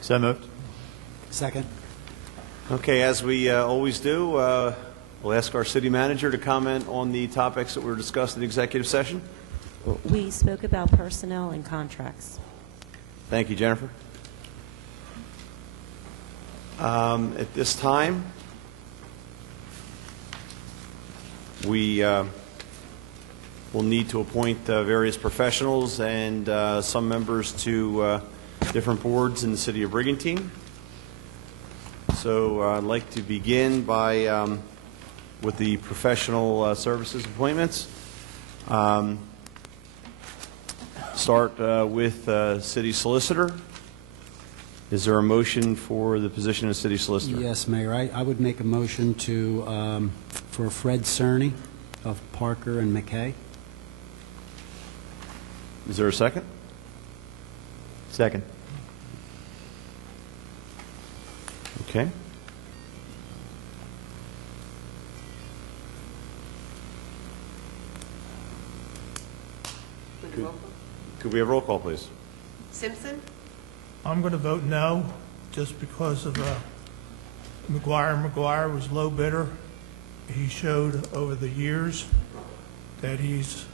So moved. Second. Okay, as we always do, we'll ask our city manager to comment on the topics that were discussed in the executive session. We spoke about personnel and contracts. Thank you, Jennifer. At this time, we will need to appoint various professionals and some members to different boards in the city of Brigantine. So I'd like to begin by with the professional services appointments. Start with city solicitor. Is there a motion for the position of city solicitor? Yes, Mayor. I would make a motion to for Fred Cerny of Parker and McKay. Is there a second? Second. Okay. Could we have roll call, please? Simpson? I'm going to vote no, just because of McGuire. McGuire was low bidder. He showed over the years that he's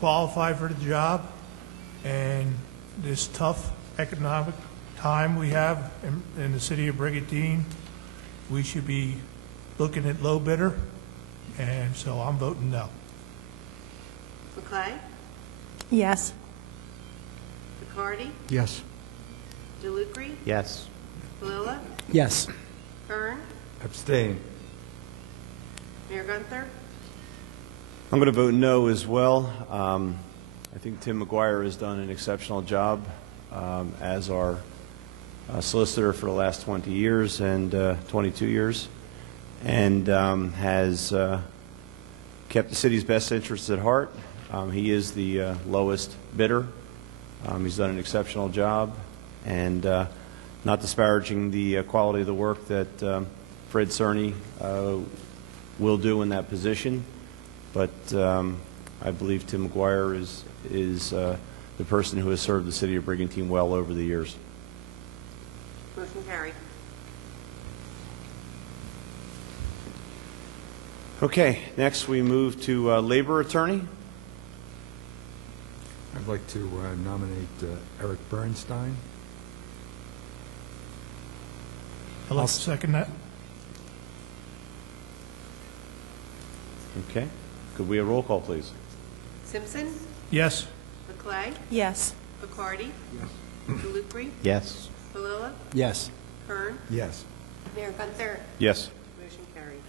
qualified for the job, and this tough economic time we have in the city of Brigantine, we should be looking at low bidder, and so I'm voting no. McClay? Yes. McCarty? Yes. DeLucre? Yes. Palilla? Yes. Kern? Abstain. Mayor Gunther? I'm going to vote no as well. I think Tim McGuire has done an exceptional job as our solicitor for the last 20 years and 22 years, and has kept the city's best interests at heart. He is the lowest bidder. He's done an exceptional job, and not disparaging the quality of the work that Fred Cerny will do in that position, but I believe Tim McGuire is the person who has served the city of Brigantine well over the years. Motion carried. Okay, next we move to labor attorney. I'd like to nominate Eric Bernstein. I'd like to second that. Okay, could we have roll call, please? Simpson? Yes. McClay? Yes. McCarty? Yes. DeLucre? Yes. Palilla? Yes. Kern? Yes. Mayor Gunther? Yes. Motion carried.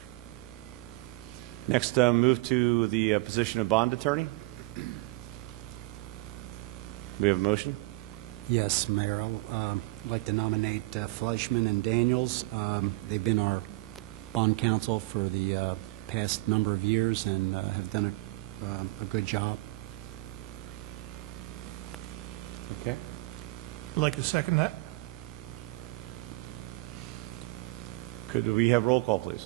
Next, move to the position of bond attorney. We have a motion? Yes, Mayor. I'd like to nominate Fleischman and Daniels. They've been our bond counsel for the past number of years and have done a good job. Okay. I'd like to second that. Could we have roll call, please?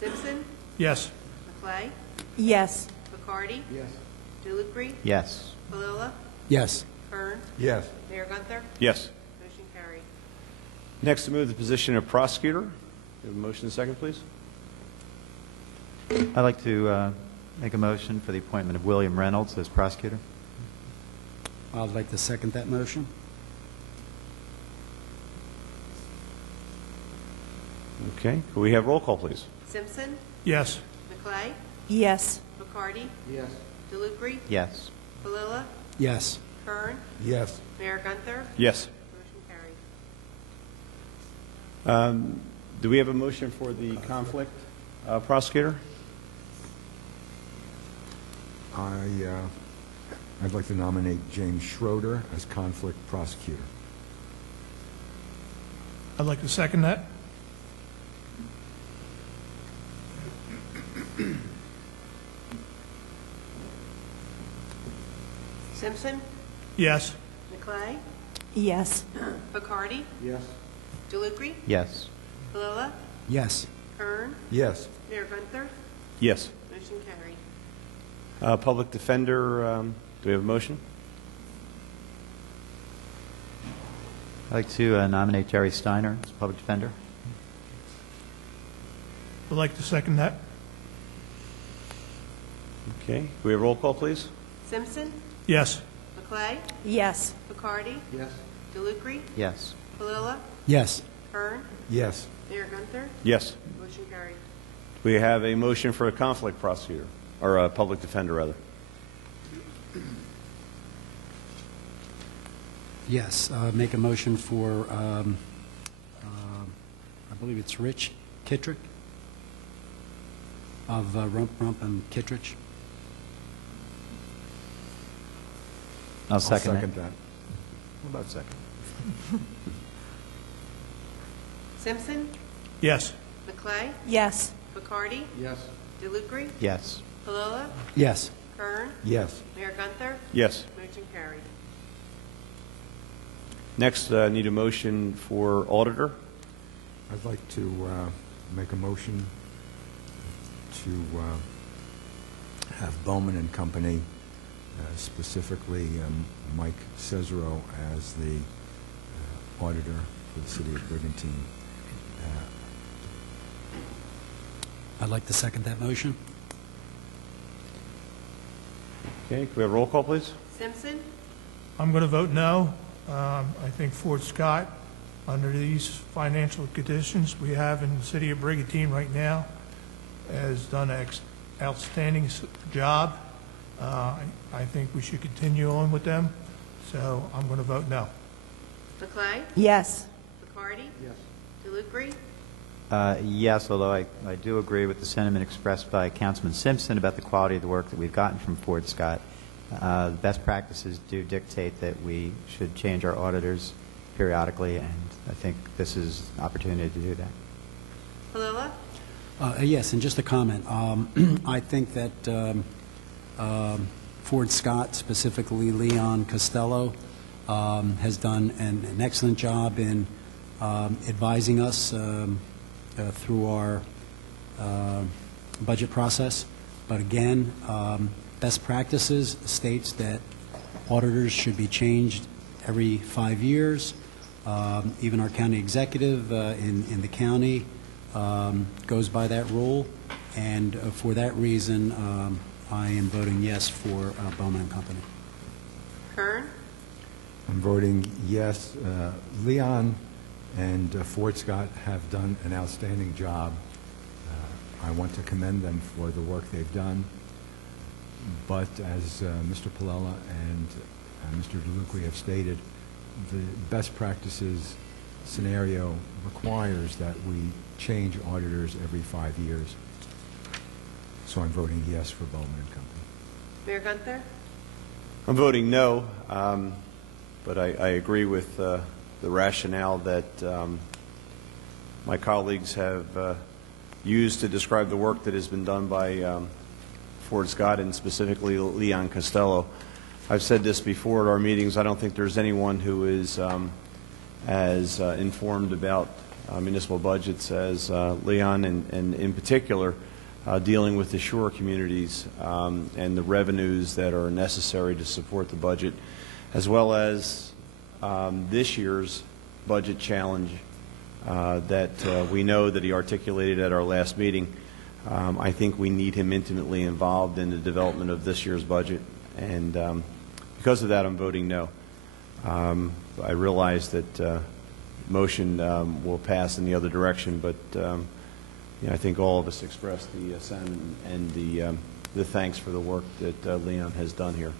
Simpson? Yes. McClay? Yes. McCarty? Yes. DeLucre? Yes. Palilla? Yes. Kern? Yes. Mayor Gunther? Yes. Motion carried. Next, to move the position of prosecutor. We have a motion and a second, please. I'd like to make a motion for the appointment of William Reynolds as prosecutor. I'd like to second that motion. Okay. Could we have roll call, please? Simpson? Yes. McClay? Yes. McCarty? Yes. DeLucre? Yes. Palilla? Yes. Kern? Yes. Mayor Gunther? Yes. Motion carried. Do we have a motion for the conflict prosecutor? I'd like to nominate James Schroeder as conflict prosecutor. I'd like to second that. Simpson? Yes. McClay? Yes. McCarty? Yes. DeLucre? Yes. Palilla? Yes. Kern? Yes. Mayor Gunther? Yes. Motion carried. Public defender, do we have a motion? I'd like to nominate Jerry Steiner as public defender. I'd like to second that. Okay, can we have roll call, please? Simpson. Yes. McClay. Yes. Bacardi. Yes. DeLucre. Yes. Palilla. Yes. Kern. Yes. Mayor Gunther. Yes. Motion carried. We have a motion for a conflict prosecutor, or a public defender, rather. Yes, make a motion for, I believe it's Rich Kittredge of Rump and Kittredge. I'll second it. that. What about second? Simpson. Yes. McClay. Yes. Bacardi. Yes. DeLucre. Yes. Palilla. Yes. Kern. Yes. Mayor Gunther. Yes. Motion carried. Next, need a motion for auditor. I'd like to make a motion to have Bowman and Company, specifically Mike Cesaro, as the auditor for the city of Brigantine. I'd like to second that motion. Okay, can we have roll call, please? Simpson. I'm going to vote no. I think Fort Scott, under these financial conditions we have in the city of Brigantine right now, has done an outstanding job. I think we should continue on with them, so I'm going to vote no. McClay. Yes. Bacardi. Yes. DeLucre. Yes, although I do agree with the sentiment expressed by Councilman Simpson about the quality of the work that we've gotten from Ford Scott. Best practices do dictate that we should change our auditors periodically, and I think this is an opportunity to do that. Palilla. Yes, and just a comment. I think that Ford Scott, specifically Leon Costello, has done an excellent job in advising us through our budget process. But again, best practices states that auditors should be changed every 5 years. Even our county executive in the county goes by that rule, and for that reason, I am voting yes for Bowman & Company. Kern. I'm voting yes. Leon and Ford Scott have done an outstanding job. I want to commend them for the work they've done. But as Mr. Palella and Mr. DeLucre have stated, the best practices scenario requires that we change auditors every 5 years. So I'm voting yes for Bowman & Company. Mayor Gunther. I'm voting no, but I agree with the rationale that my colleagues have used to describe the work that has been done by Ford Scott and specifically Leon Costello. I've said this before at our meetings. I don't think there's anyone who is as informed about municipal budgets as Leon, and in particular dealing with the shore communities and the revenues that are necessary to support the budget, as well as this year's budget challenge that we know that he articulated at our last meeting. I think we need him intimately involved in the development of this year's budget, and because of that, I'm voting no. I realize that motion will pass in the other direction, but I think all of us expressed the sentiment and the thanks for the work that Leon has done here.